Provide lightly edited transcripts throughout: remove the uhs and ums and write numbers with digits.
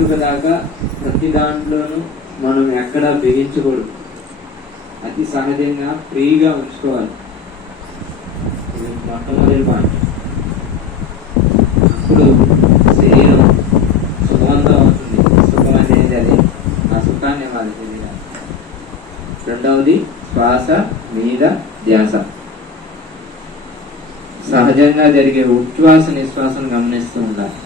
వెంట్రుక దాకా ప్రతి దాంట్లోనూ మనం ఎక్కడ బిగించకూడదు. అతి సహజంగా ఫ్రీగా ఉంచుకోవాలి. ఇది మొట్టమొదటి పాయింట్. అప్పుడు శరీరం సుఖవంతం అవుతుంది. సుఖం అనేది అది, ఆ సుఖాన్ని ఇవ్వాలి శరీరాన్ని. రెండవది శ్వాస మీద ధ్యాస. సహజంగా జరిగే ఉచ్ఛ్వాస నిశ్వాసం గమనిస్తూ ఉండాలి.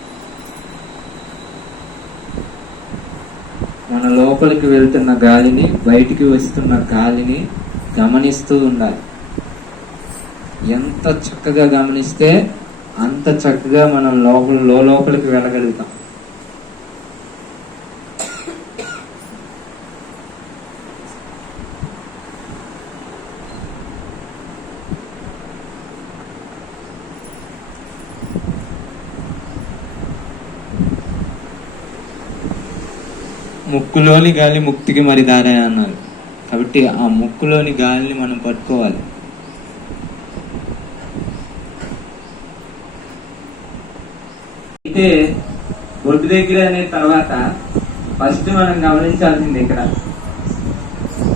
మన లోపలికి వెళ్తున్న గాలిని, బయటికి వస్తున్న గాలిని గమనిస్తూ ఉండాలి. ఎంత చక్కగా గమనిస్తే అంత చక్కగా మనం లోపలికి వెళ్ళగలుగుతాం. ముక్కులోని గాలి ముక్తికి మరి దారే అన్నారు. కాబట్టి ఆ ముక్కులోని గాలిని మనం పట్టుకోవాలి. అయితే బొడ్డు దగ్గర అనే తర్వాత ఫస్ట్ మనం గమనించాల్సింది ఇక్కడ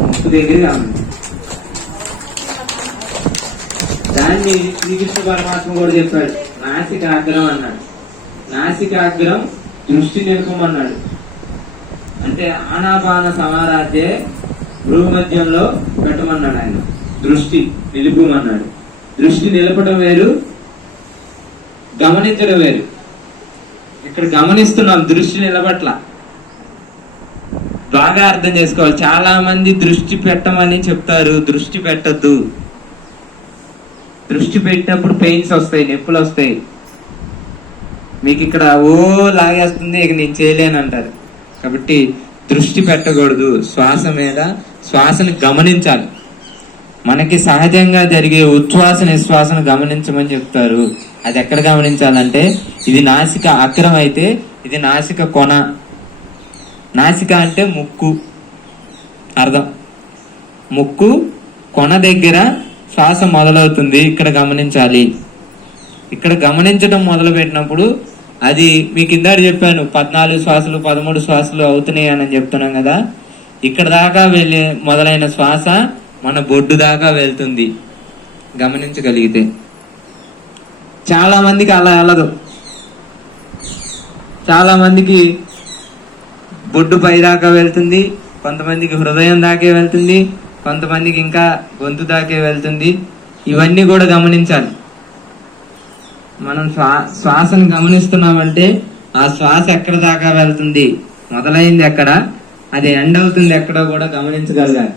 ముక్కు దగ్గర గమనించాలి. దాన్ని శ్రీకృష్ణ పరమాత్మ కూడా చెప్పాడు. నాసికాగ్రం అన్నాడు. నాసికాగ్రం దృష్టి నిలుపమన్నాడు. అంటే ఆనాపాన సమారాధ్యే భ్రూమధ్యంలో పెట్టమన్నాడు ఆయన. దృష్టి నిలుపమన్నాడు. దృష్టి నిలపడం వేరు, గమనించడం వేరు. ఇక్కడ గమనిస్తున్నాం, దృష్టి నిలబట్ల. బాగా అర్థం చేసుకోవాలి. చాలా మంది దృష్టి పెట్టమని చెప్తారు, దృష్టి పెట్టద్దు. దృష్టి పెట్టినప్పుడు పెయిన్స్ వస్తాయి, నొప్పులు వస్తాయి. మీకు ఇక్కడ ఓ లాగేస్తుంది, ఇక నేను చేయలేను అంటారు. కాబట్టి దృష్టి పెట్టకూడదు. శ్వాస మీద, శ్వాసను గమనించాలి. మనకి సహజంగా జరిగే ఉచ్ఛ్వాస నిశ్వాసను గమనించమని చెప్తారు. అది ఎక్కడ గమనించాలంటే, ఇది నాసిక అగ్రం అయితే ఇది నాసిక కొన. నాసిక అంటే ముక్కు అర్థం. ముక్కు కొన దగ్గర శ్వాస మొదలవుతుంది. ఇక్కడ గమనించాలి. ఇక్కడ గమనించడం మొదలు పెట్టినప్పుడు అది మీకు ఇందాక చెప్పాను, 14 శ్వాసలు 13 శ్వాసలు అవుతున్నాయి అని చెప్తున్నాం కదా. ఇక్కడ దాకా వెళ్ళే మొదలైన శ్వాస మన బొడ్డు దాకా వెళ్తుంది గమనించగలిగితే. చాలా మందికి అలా వెళ్ళదు. చాలా మందికి బొడ్డు పై దాకా వెళ్తుంది, కొంతమందికి హృదయం దాకే వెళ్తుంది, కొంతమందికి ఇంకా గొంతు దాకే వెళ్తుంది. ఇవన్నీ కూడా గమనించాలి. మనం శ్వాసను గమనిస్తున్నామంటే ఆ శ్వాస ఎక్కడ దాకా వెళ్తుంది, మొదలైంది ఎక్కడ, అది ఎండ్ అవుతుంది ఎక్కడ కూడా గమనించగలగాలి.